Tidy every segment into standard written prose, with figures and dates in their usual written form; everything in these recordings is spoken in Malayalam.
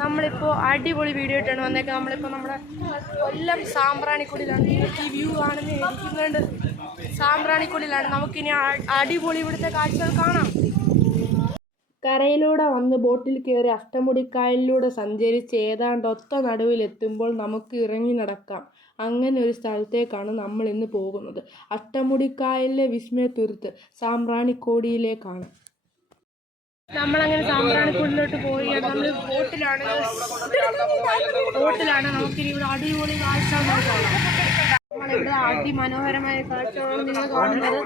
നമ്മളിപ്പോൾ അടിപൊളി വീഡിയോ ഇട്ടാണ് വന്നേക്കുന്നത്. നമ്മളിപ്പോൾ നമ്മുടെ കൊല്ലം സാമ്പ്രാണിക്കൊടിയിലാണ്. ഈ വ്യൂ കാണുന്ന ഇരിക്കുന്നുണ്ട്. സാമ്പ്രാണിക്കൊടിയിലാണ്. നമുക്കിനി അടിപൊളി ഇവിടുത്തെ കാഴ്ചകൾ കാണാം. കരയിലൂടെ വന്ന് ബോട്ടിൽ കയറി അഷ്ടമുടിക്കായലിലൂടെ സഞ്ചരിച്ച് ഏതാണ്ട് ഒത്ത നടുവിലെത്തുമ്പോൾ നമുക്ക് ഇറങ്ങി നടക്കാം. അങ്ങനെ ഒരു സ്ഥലത്തേക്കാണ് നമ്മൾ ഇന്ന് പോകുന്നത്. അഷ്ടമുടിക്കായലിലെ വിസ്മയത്തുരുത്ത് സാമ്പ്രാണിക്കൊടിയിലേക്കാണ്. നമ്മളങ്ങനെ സാമ്പ്രാണിക്കൊടിയിലോട്ട് പോയി. നമ്മൾ ബോട്ടിലാണ് നമുക്കിനി ഇവിടെ അടിപൊളി കാഴ്ച കാണാം. നമ്മളിവിടെ അതിമനോഹരമായ കാഴ്ചകളാണ് നിങ്ങൾ കാണുന്നത്.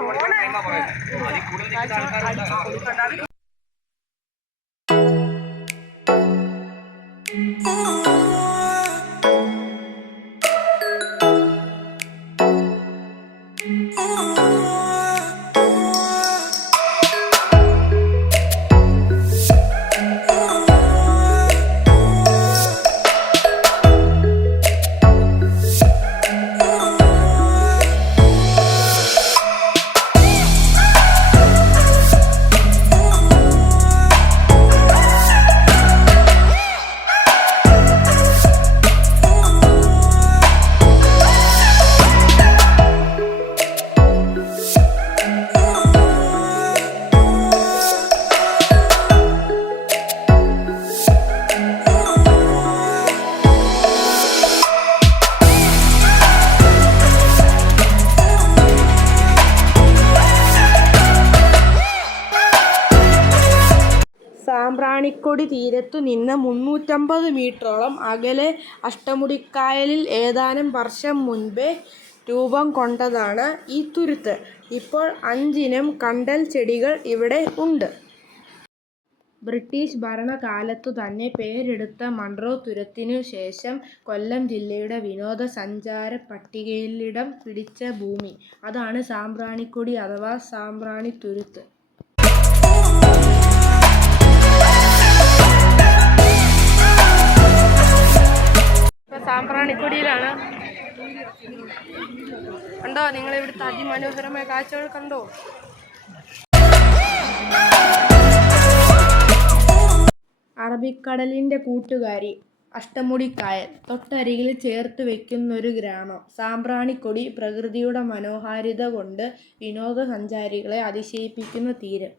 സാമ്പ്രാണിക്കൊടി തീരത്തു നിന്ന് 350 മീറ്ററോളം അകലെ അഷ്ടമുടിക്കായലിൽ ഏതാനും വർഷം മുൻപേ രൂപം കൊണ്ടതാണ് ഈ തുരുത്ത്. ഇപ്പോൾ 5 ഇനം കണ്ടൽ ചെടികൾ ഇവിടെ ഉണ്ട്. ബ്രിട്ടീഷ് ഭരണകാലത്തു തന്നെ പേരെടുത്ത മൺട്രോ തുരുത്തിനു ശേഷം കൊല്ലം ജില്ലയുടെ വിനോദസഞ്ചാര പട്ടികയിലിടം പിടിച്ച ഭൂമി അതാണ് സാമ്പ്രാണിക്കൊടി അഥവാ സാമ്പ്രാണിത്തുരുത്ത്. സാമ്പ്രാണിക്കൊടിയിലാണ്. കണ്ടോ നിങ്ങൾ ഇവിടുത്തെ അതിമനോഹരമായ കാഴ്ചകൾ കണ്ടോ? അറബിക്കടലിൻ്റെ കൂട്ടുകാരി അഷ്ടമുടിക്കായൽ തൊട്ടരികിൽ ചേർത്ത് വയ്ക്കുന്നൊരു ഗ്രാമം. സാമ്പ്രാണിക്കൊടി പ്രകൃതിയുടെ മനോഹാരിത കൊണ്ട് വിനോദസഞ്ചാരികളെ അതിശയിപ്പിക്കുന്ന തീരം.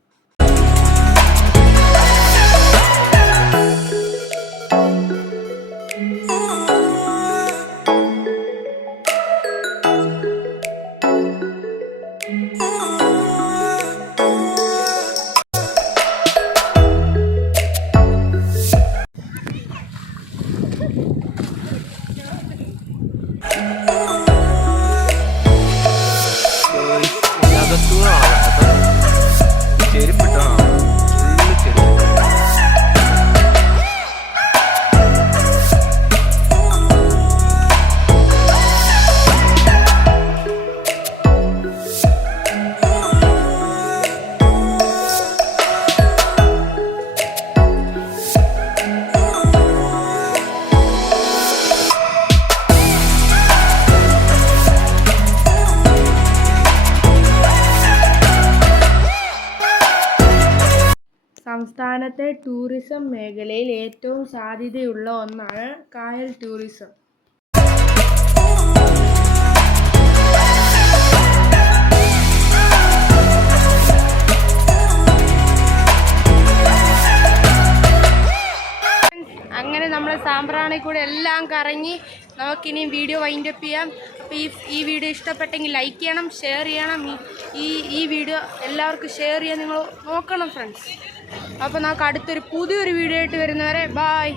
സംസ്ഥാനത്തെ ടൂറിസം മേഖലയിൽ ഏറ്റവും സാധ്യതയുള്ള ഒന്നാണ് കായൽ ടൂറിസം. അങ്ങനെ നമ്മൾ സാമ്പ്രാണിക്കൊടി എല്ലാം കറങ്ങി നമുക്കിനി വീഡിയോ വൈൻഡപ്പ് ചെയ്യാം. അപ്പോൾ ഈ വീഡിയോ ഇഷ്ടപ്പെട്ടെങ്കിൽ ലൈക്ക് ചെയ്യണം, ഷെയർ ചെയ്യണം. ഈ വീഡിയോ എല്ലാവർക്കും ഷെയർ ചെയ്യാൻ നിങ്ങൾ നോക്കണം ഫ്രണ്ട്സ്. അപ്പോൾ നമുക്ക് അടുത്തൊരു പുതിയൊരു വീഡിയോ ആയിട്ട് വരുന്നവരെ ബായ്.